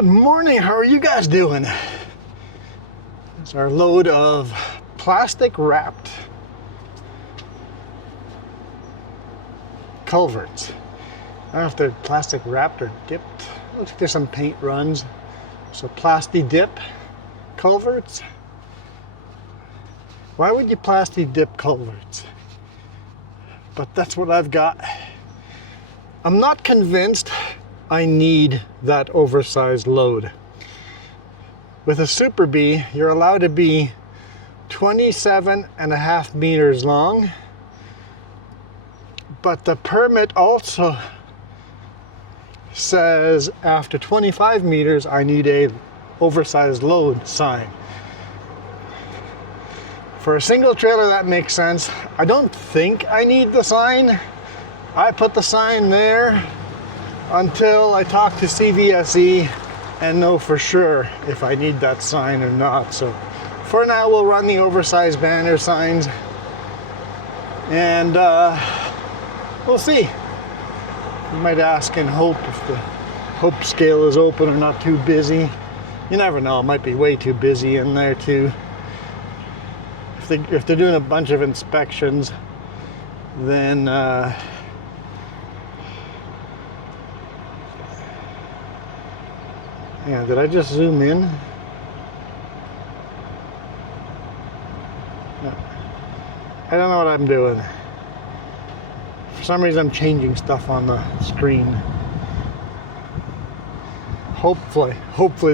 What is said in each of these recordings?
Good morning, how are you guys doing? It's our load of plastic wrapped culverts. I don't know if they're plastic wrapped or dipped. Looks like there's some paint runs. So plasti dip culverts. Why would you plasti dip culverts? But that's what I've got. I'm not convinced I need that oversized load. With a Super Bee, you're allowed to be 27.5 meters long, but the permit also says after 25 meters I need a oversized load sign. For a single trailer that makes sense. I don't think I need the sign. I put the sign there until I talk to CVSE and know for sure if I need that sign or not. So for now we'll run the oversized banner signs and we'll see. You might ask and hope if the hope scale is open or not too busy. You never know, it might be way too busy in there too. If they're doing a bunch of inspections, then yeah, did I just zoom in? No. I don't know what I'm doing. For some reason I'm changing stuff on the screen. Hopefully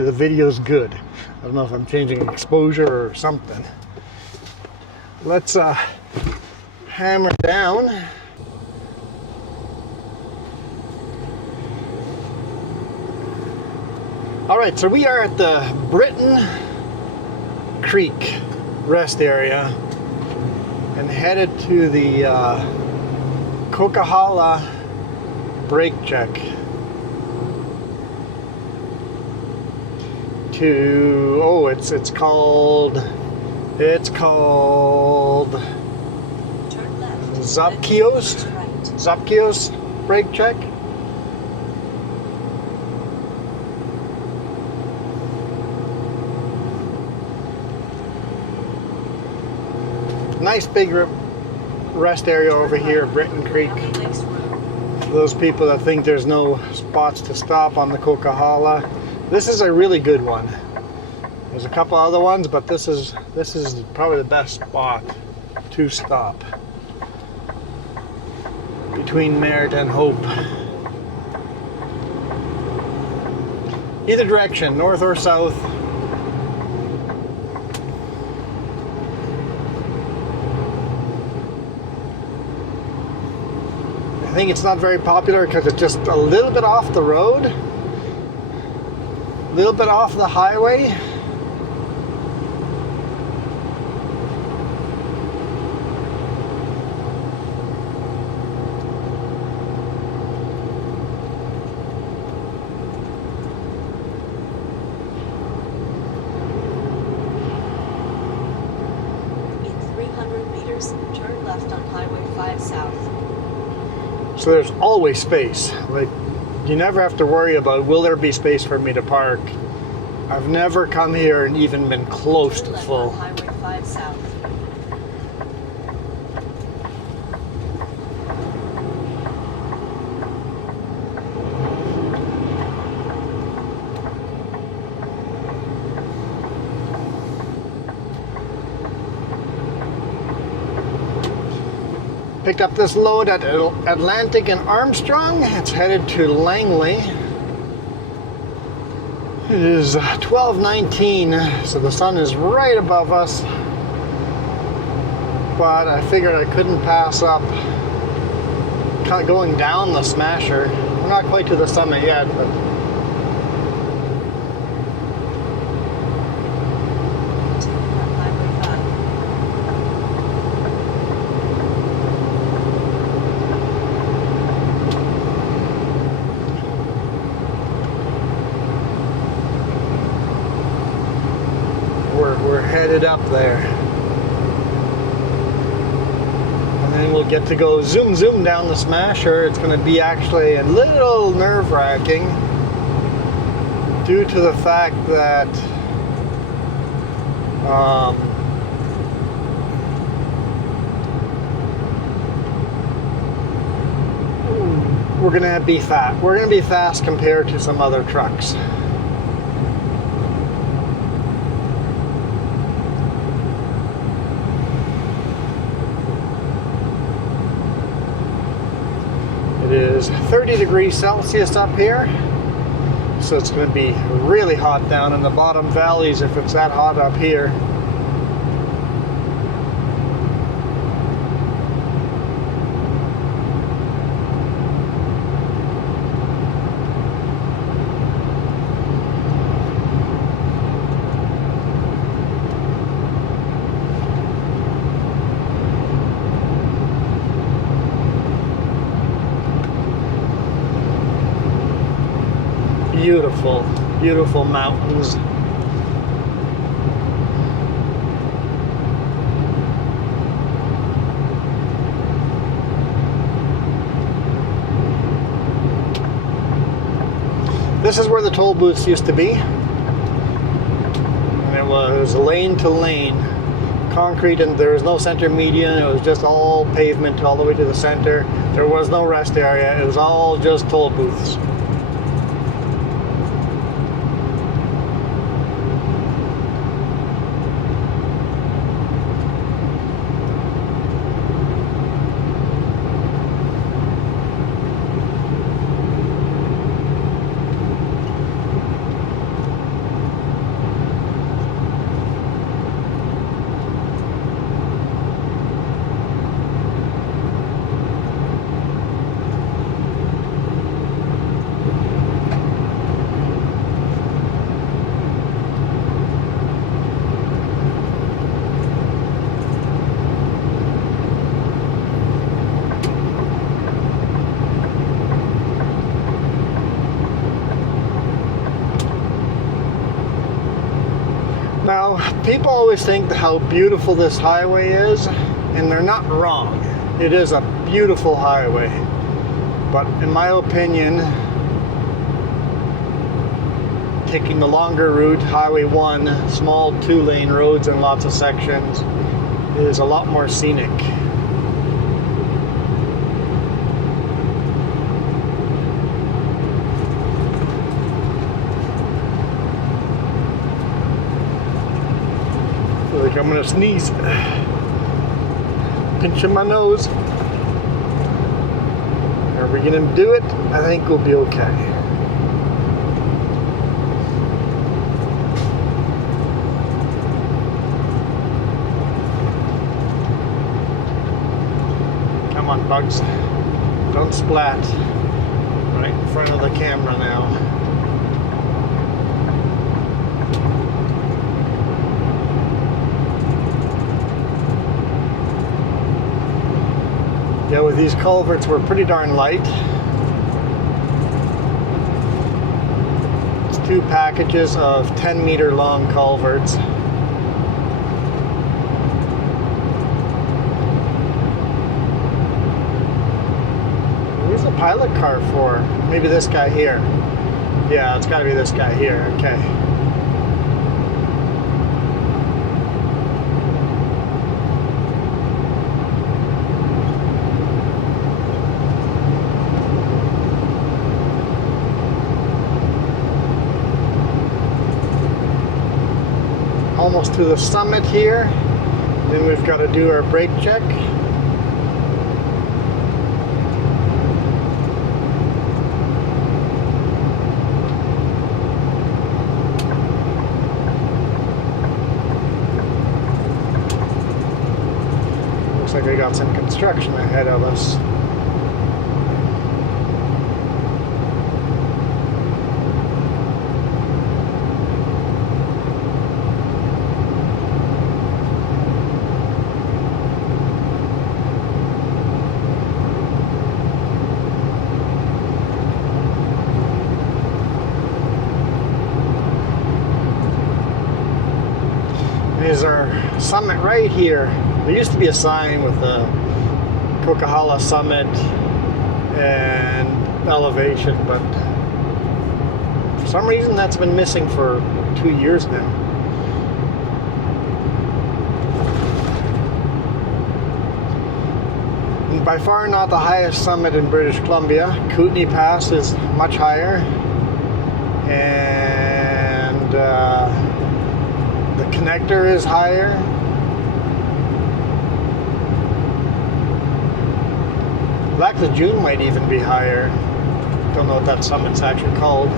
the video's good. I don't know if I'm changing exposure or something. Let's hammer down. All right, so we are at the Britton Creek rest area and headed to the Coquihalla brake check to, oh, it's called Zapkio's brake check. Nice big rest area over here at Britton Creek. For those people that think there's no spots to stop on the Coquihalla, this is a really good one. There's a couple other ones, but this is probably the best spot to stop between Merritt and Hope. Either direction, north or south. I think it's not very popular because it's just a little bit off the road, a little bit off the highway. In 300 meters, turn left on Highway 5 South. So there's always space. Like, you never have to worry about, will there be space for me to park? I've never come here and even been close to full. Highway 5 South. Picked up this load at Atlantic and Armstrong. It's headed to Langley. It is 12:19, so the sun is right above us. But I figured I couldn't pass up going down the Smasher. We're not quite to the summit yet, but we're headed up there. And then we'll get to go zoom down the Smasher. It's going to be actually a little nerve-wracking due to the fact that we're gonna be fast. We're gonna be fast compared to some other trucks. It is 30 degrees Celsius up here, so it's going to be really hot down in the bottom valleys if it's that hot up here. Beautiful, beautiful mountains. This is where the toll booths used to be. And it was lane to lane, concrete, and there was no center median. It was just all pavement all the way to the center. There was no rest area. It was all just toll booths. Now, people always think how beautiful this highway is, and they're not wrong. It is a beautiful highway. But in my opinion, taking the longer route, Highway 1, small 2-lane roads and lots of sections, is a lot more scenic. Like I'm gonna sneeze. Pinching my nose. Are we gonna do it? I think we'll be okay. Come on, bugs. Don't splat. Right in front of the camera now. Yeah, with these culverts, we're pretty darn light. It's 2 packages of 10-meter long culverts. Where's the pilot car for? Maybe this guy here. Yeah, it's gotta be this guy here. Okay. Almost to the summit here. Then we've got to do our brake check. Looks like we got some construction ahead of us. Is our summit right here. There used to be a sign with the Coquihalla summit and elevation, but For some reason, that's been missing for 2 years now. And by far not the highest summit in British Columbia. Kootenay Pass is much higher. And the connector is higher. Lac de June might even be higher. Don't know what that summit's actually called.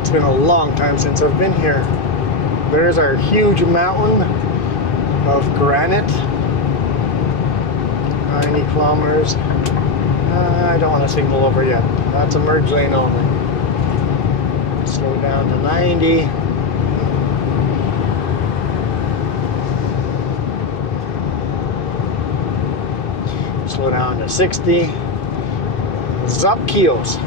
It's been a long time since I've been here. There's our huge mountain of granite. 90 kilometers. I don't want to signal over yet. That's a merge lane only. Slow down to 90. Slow down to 60. Zapkios.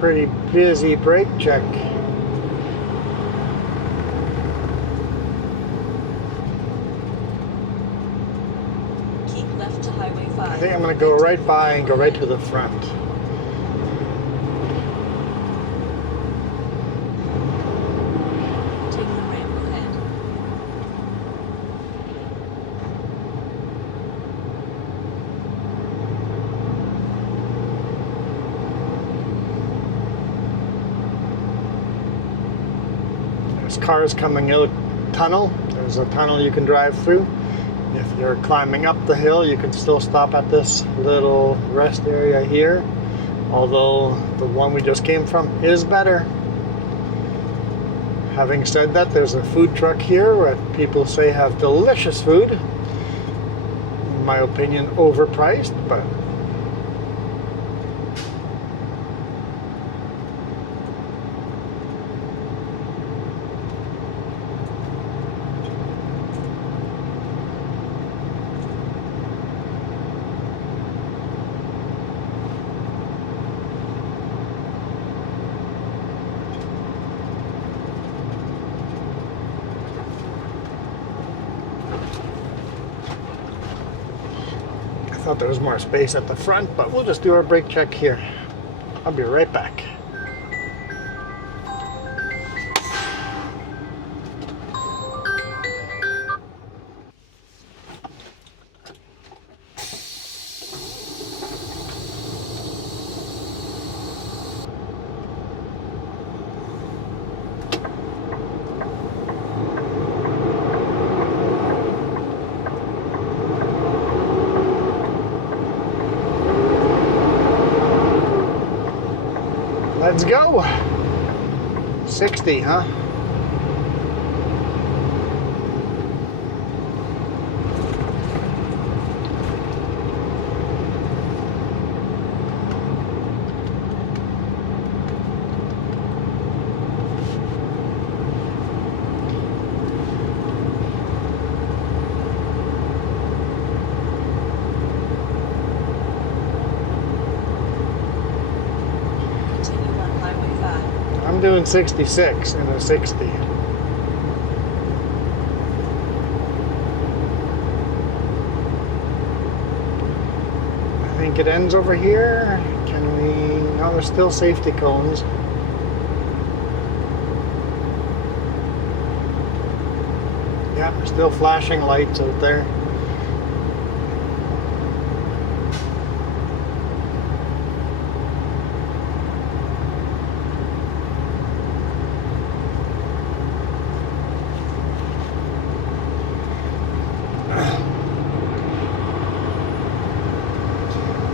Pretty busy brake check. Keep left to Highway 5. I think I'm going to go right by and go right to the front. Take the ramp ahead. There's cars coming out tunnel. There's a tunnel you can drive through. If you're climbing up the hill, you can still stop at this little rest area here. Although the one we just came from is better. Having said that, there's a food truck here where people say have delicious food. In my opinion, overpriced, but I thought there was more space at the front, but we'll just do our brake check here. I'll be right back. Let's go. 60, huh? I'm doing 66 in a 60. I think it ends over here. Can we? No, there's still safety cones. Yeah, there's still flashing lights out there.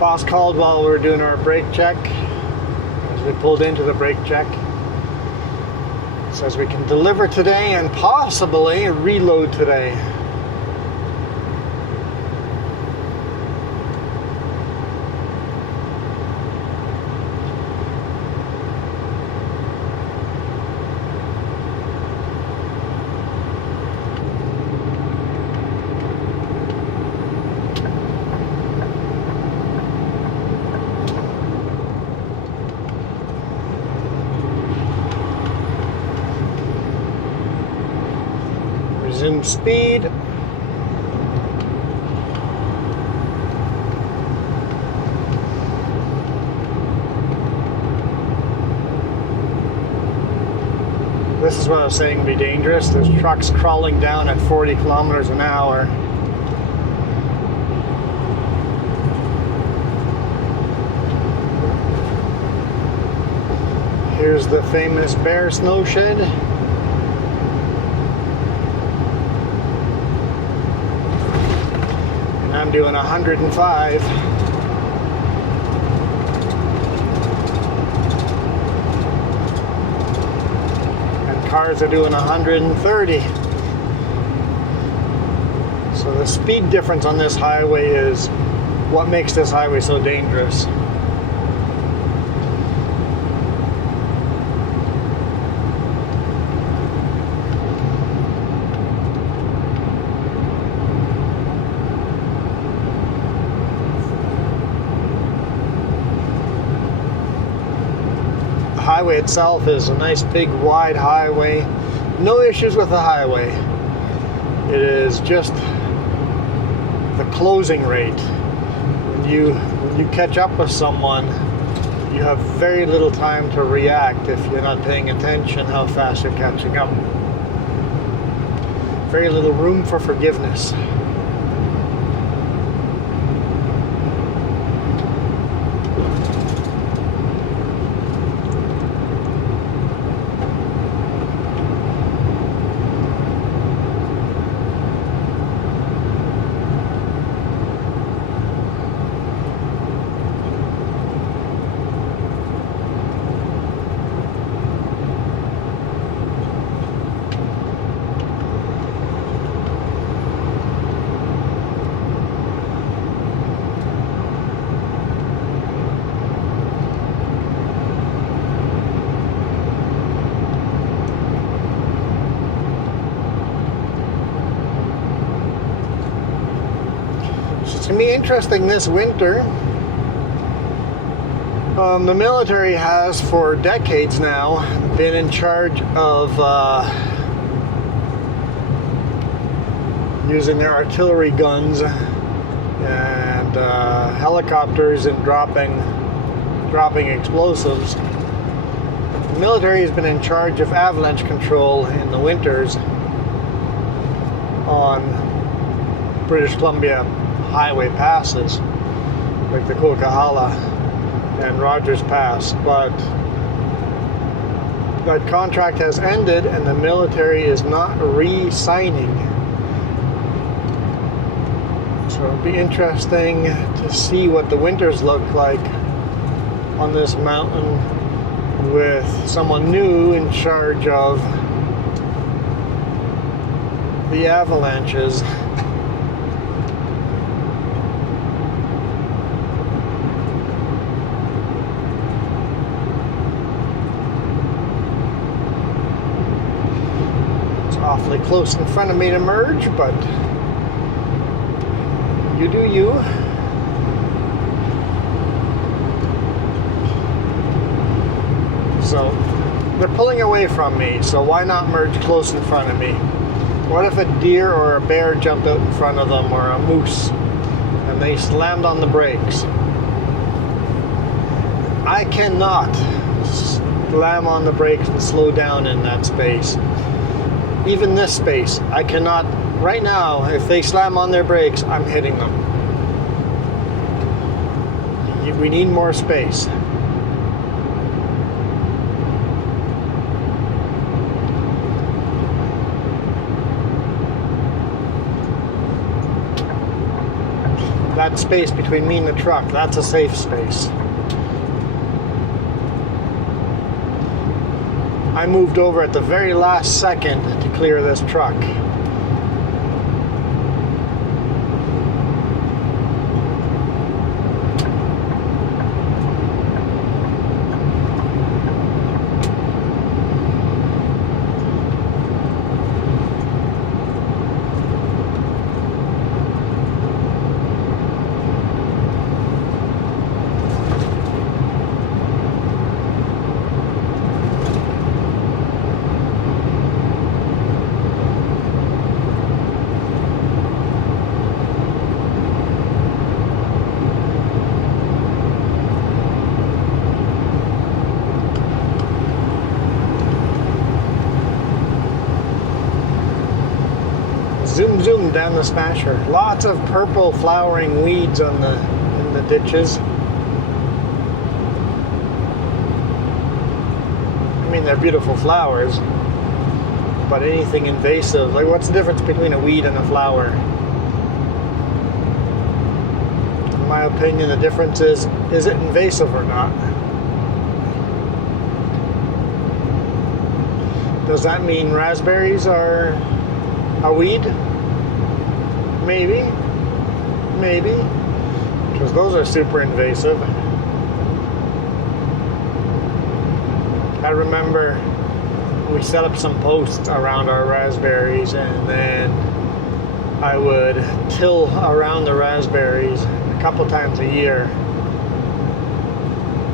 Boss called while we were doing our brake check. As we pulled into the brake check. Says we can deliver today and possibly reload today. Resume speed. This is what I was saying would be dangerous. There's trucks crawling down at 40 kilometers an hour. Here's the famous bear snow shed. I'm doing 105. And cars are doing 130. So the speed difference on this highway is what makes this highway so dangerous. The highway itself is a nice big wide highway. No issues with the highway. It is just the closing rate. When you catch up with someone, you have very little time to react if you're not paying attention how fast you're catching up. Very little room for forgiveness. It's going to be interesting this winter. The military has for decades now been in charge of using their artillery guns and helicopters and dropping explosives. The military has been in charge of avalanche control in the winters on British Columbia highway passes like the Coquihalla and Rogers Pass, but that contract has ended and the military is not re-signing. So it'll be interesting to see what the winters look like on this mountain with someone new in charge of the avalanches. Awfully close in front of me to merge, but you do you. So they're pulling away from me, so why not merge close in front of me? What if a deer or a bear jumped out in front of them, or a moose, and they slammed on the brakes? I cannot slam on the brakes and slow down in that space. Even this space, I cannot, right now, if they slam on their brakes, I'm hitting them. We need more space. that space between me and the truck, that's a safe space. I moved over at the very last second to clear this truck. Zoom, zoom down the Smasher. Lots of purple flowering weeds in the ditches. I mean, they're beautiful flowers, but anything invasive, like what's the difference between a weed and a flower? In my opinion, the difference is it invasive or not? Does that mean raspberries are a weed? Maybe, because those are super invasive. I remember we set up some posts around our raspberries, and then I would till around the raspberries a couple times a year,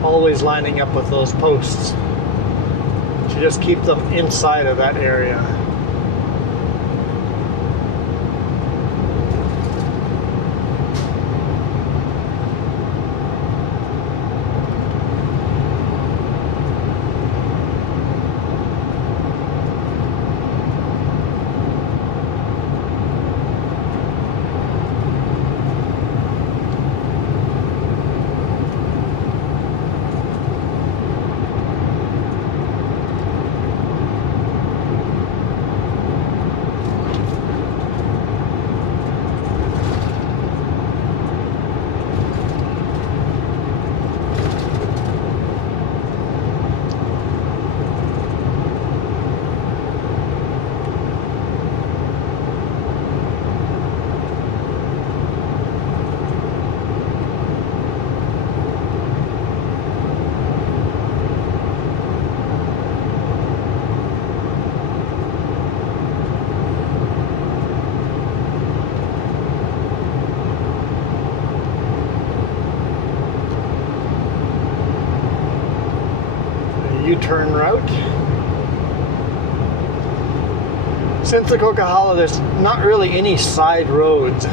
always lining up with those posts to just keep them inside of that area. U-turn route. Since the Coquihalla, there's not really any side roads.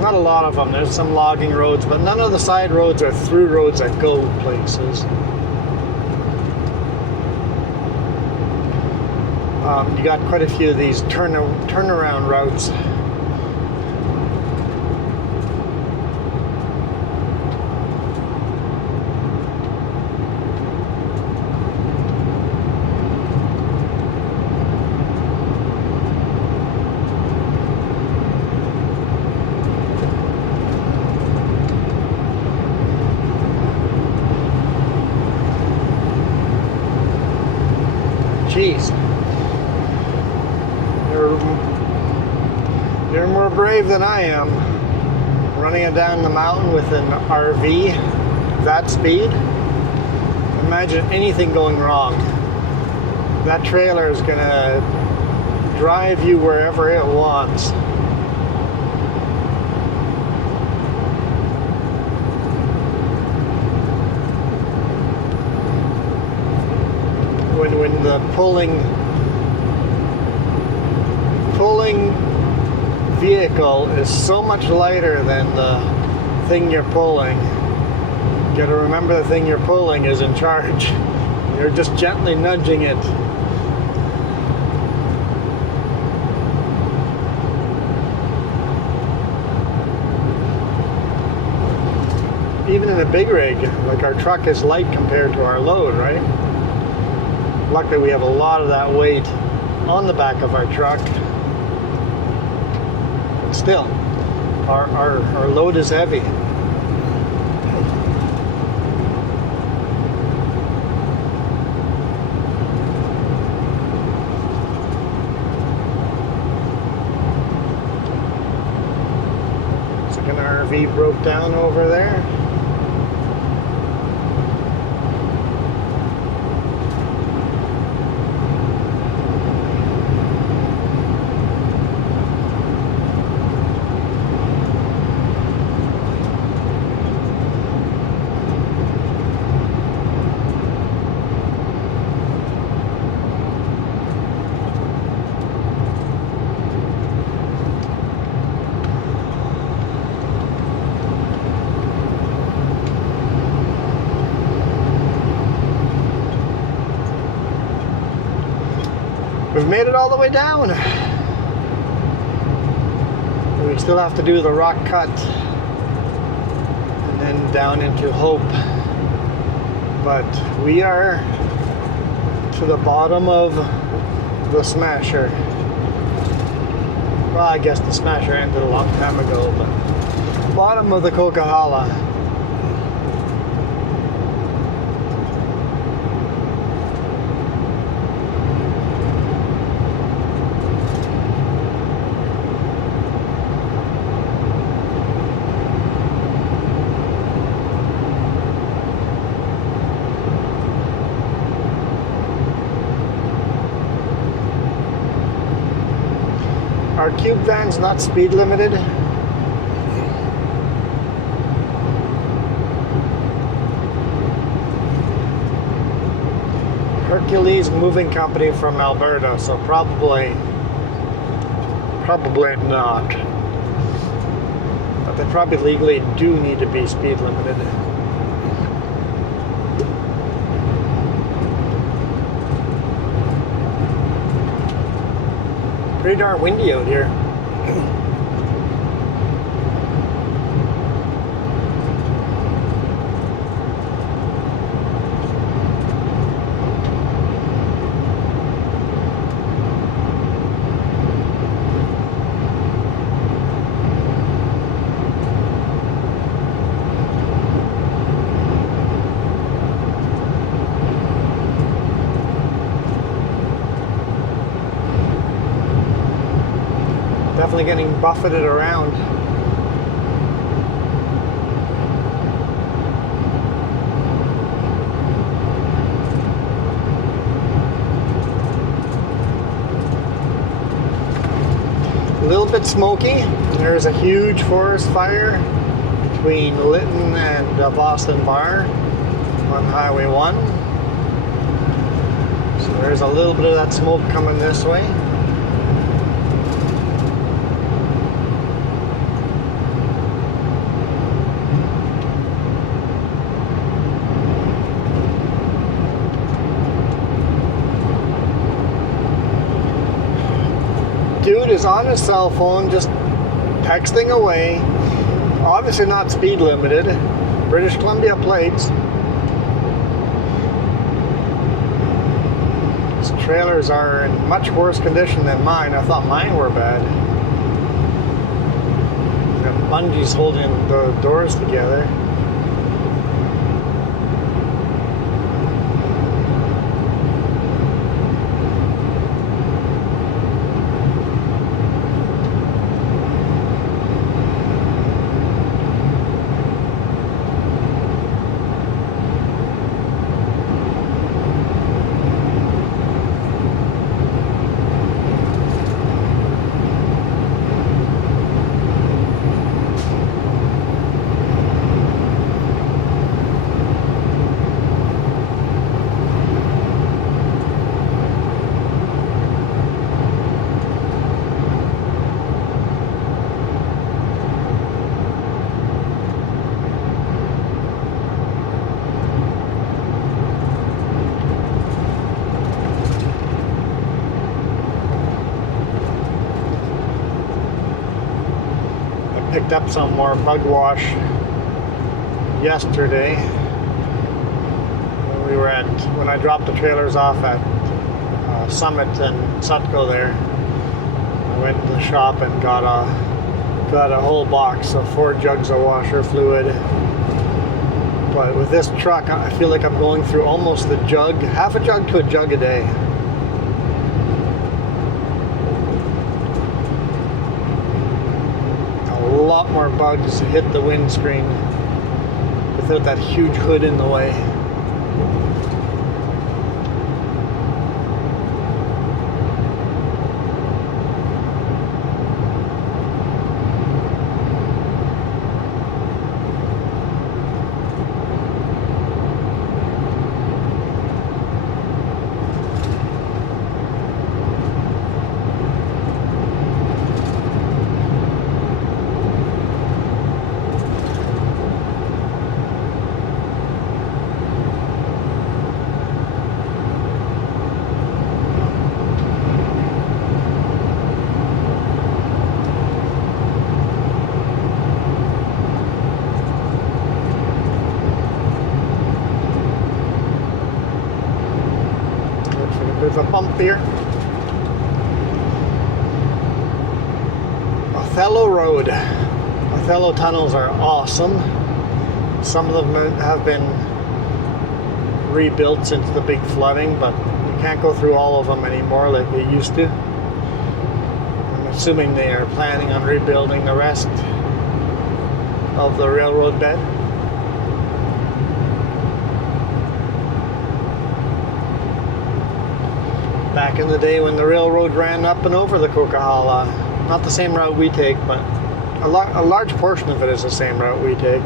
Not a lot of them. There's some logging roads, but none of the side roads are through roads that go places. You got quite a few of these turnaround routes. Jeez. You're more brave than I am. Running it down the mountain with an RV, that speed. Imagine anything going wrong. That trailer is gonna drive you wherever it wants. When the pulling vehicle is so much lighter than the thing you're pulling, you gotta remember the thing you're pulling is in charge. You're just gently nudging it. Even in a big rig, like our truck is light compared to our load, right? Luckily we have a lot of that weight on the back of our truck. But still, Our load is heavy. Second RV broke down over there. We've made it all the way down. We still have to do the rock cut and then down into Hope. But we are to the bottom of the Smasher. Well, I guess the Smasher ended a long time ago, but bottom of the Coquihalla. Our cube van's not speed limited. Hercules Moving Company from Alberta, so probably not. But they probably legally do need to be speed limited. Pretty darn windy out here. Definitely getting buffeted around. A little bit smoky. There's a huge forest fire between Lytton and Boston Bar on Highway 1. So there's a little bit of that smoke coming this way. Dude is on his cell phone just texting away, obviously not speed limited, British Columbia plates. These trailers are in much worse condition than mine. I thought mine were bad. The bungees holding the doors together. Picked up some more mud wash yesterday. We were at, when I dropped the trailers off at Summit and Zapkio there, I went to the shop and got Got a whole box of 4 jugs of washer fluid. But with this truck, I feel like I'm going through almost a jug, half a jug to a jug a day. A lot more bugs hit the windscreen without that huge hood in the way. There's a bump here. Othello Road. Othello tunnels are awesome. Some of them have been rebuilt since the big flooding, but you can't go through all of them anymore like they used to. I'm assuming they are planning on rebuilding the rest of the railroad bed. Back in the day when the railroad ran up and over the Coquihalla. Not the same route we take, but a large portion of it is the same route we take.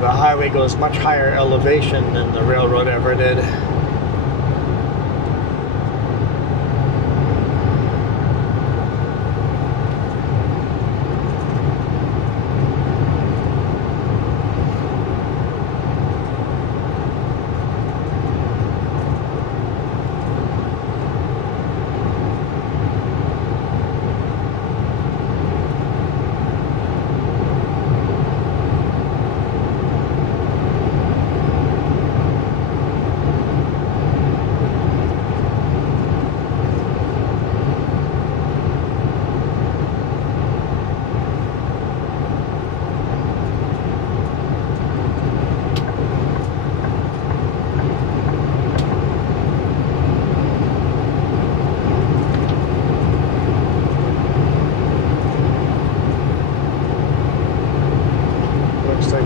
The highway goes much higher elevation than the railroad ever did.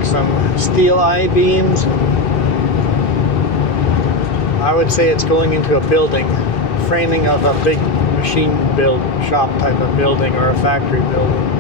Some steel I-beams. I would say it's going into a building, framing of a big machine build shop type of building or a factory building.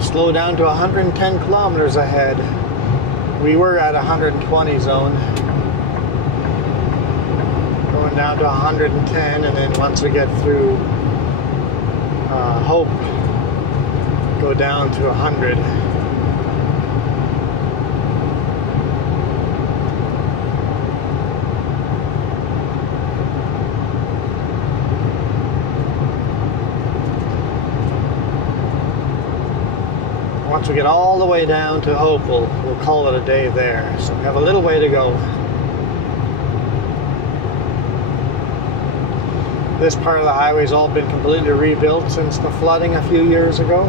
Slow down to 110 kilometers ahead. We were at 120 zone. Going down to 110, and then once we get through Hope, go down to 100. Once we get all the way down to Hope, we'll call it a day there. So we have a little way to go. This part of the highway's all been completely rebuilt since the flooding a few years ago.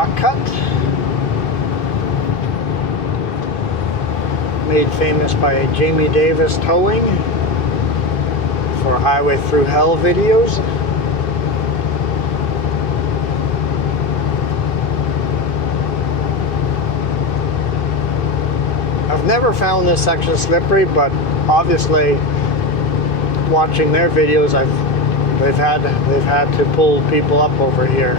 rock cut. Made famous by Jamie Davis Towing for Highway Through Hell videos. I've never found this section slippery, but obviously watching their videos, they've had to pull people up over here.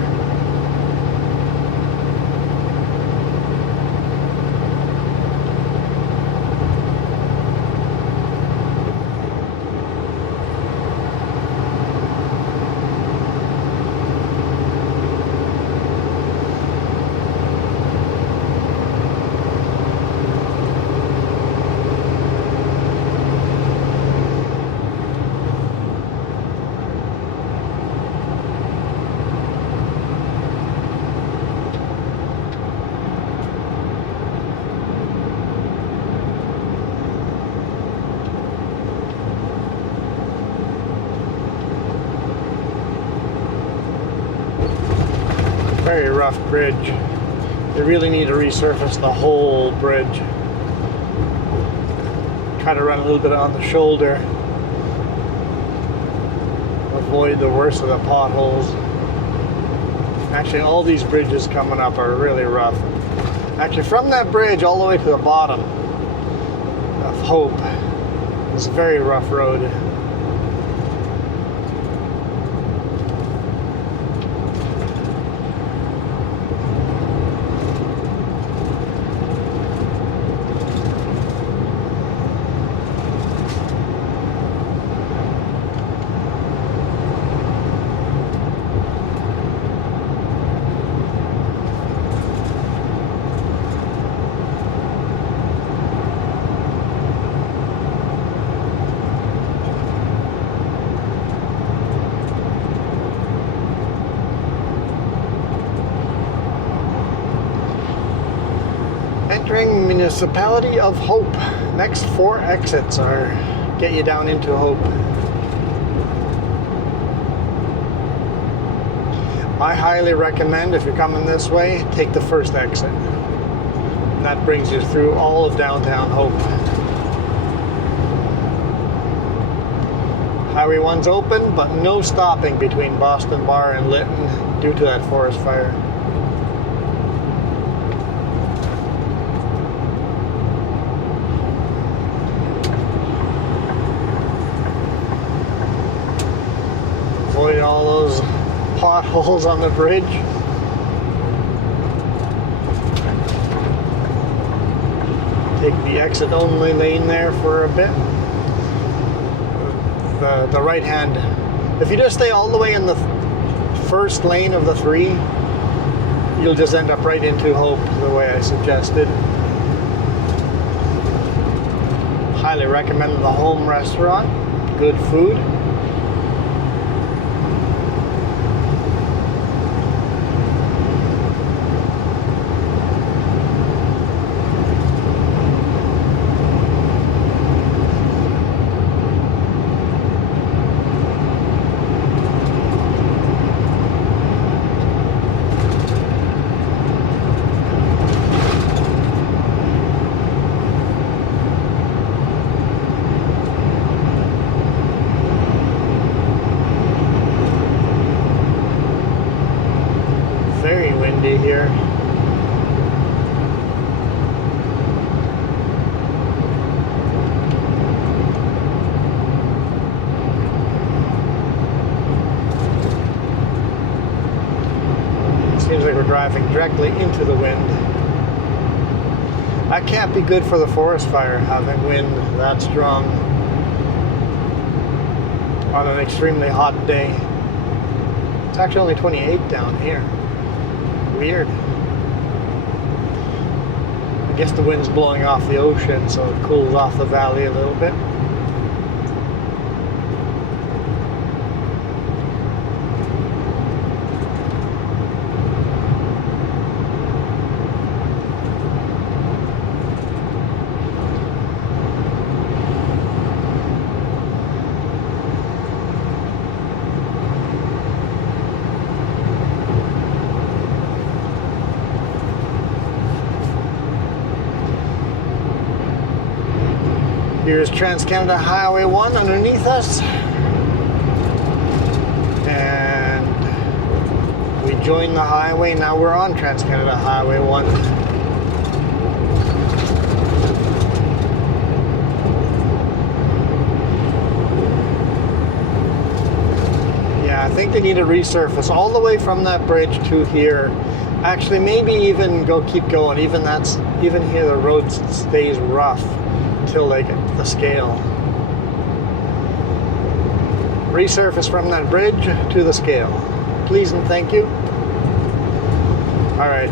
Very rough bridge. They really need to resurface the whole bridge. Try to run a little bit on the shoulder. Avoid the worst of the potholes. Actually, all these bridges coming up are really rough. Actually, from that bridge all the way to the bottom of Hope, it's a very rough road. Entering Municipality of Hope. Next 4 exits are get you down into Hope. I highly recommend, if you're coming this way, take the first exit. And that brings you through all of downtown Hope. Highway 1's open, but no stopping between Boston Bar and Lytton due to that forest fire. Avoid all those potholes on the bridge. Take the exit only lane there for a bit. The right hand, if you just stay all the way in the first lane of the 3, you'll just end up right into Hope the way I suggested. Highly recommend the home restaurant. Good food. Here. Seems like we're driving directly into the wind. That can't be good for the forest fire, having wind that strong on an extremely hot day. It's actually only 28 down here. Weird. I guess the wind's blowing off the ocean, so it cools off the valley a little bit. Here's Trans-Canada Highway 1 underneath us. And we joined the highway. Now we're on Trans-Canada Highway 1. Yeah, I think they need to resurface all the way from that bridge to here. Actually, maybe even keep going. Even here the road stays rough till they get the scale. Resurface from that bridge to the scale. Please and thank you. All right.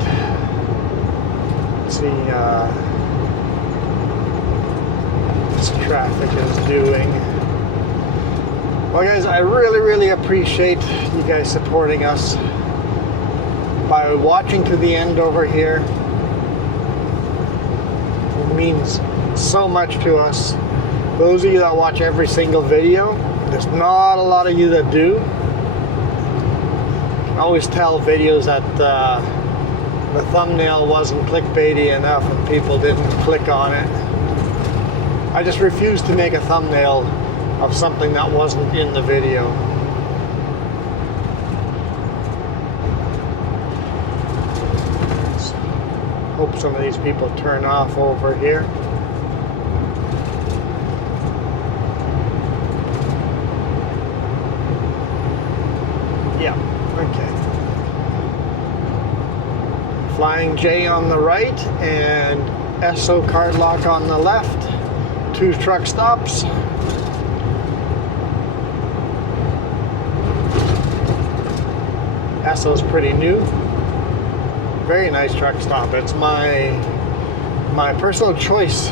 Let's see what this traffic is doing. Well, guys, I really appreciate you guys supporting us by watching to the end over here. It means so much to us. Those of you that watch every single video, there's not a lot of you that do. I can always tell videos that the thumbnail wasn't clickbaity enough and people didn't click on it. I just refuse to make a thumbnail of something that wasn't in the video. Let's hope some of these people turn off over here. Yeah, okay. Flying J on the right and SO card lock on the left. 2 truck stops. SO's pretty new. Very nice truck stop. It's my personal choice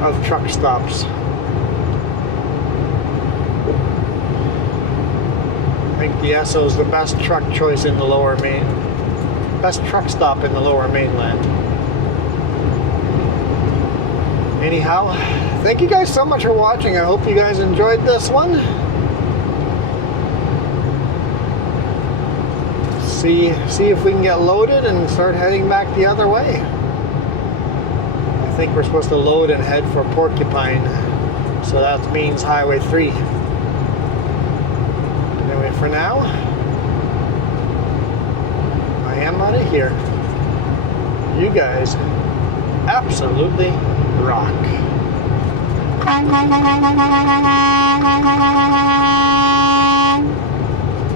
of truck stops. I think the SO is the best truck choice in the lower main, best truck stop in the lower mainland. Anyhow, thank you guys so much for watching. I hope you guys enjoyed this one. See if we can get loaded and start heading back the other way. I think we're supposed to load and head for Porcupine, so that means Highway 3. Anyway, for now, I am out of here. You guys absolutely rock.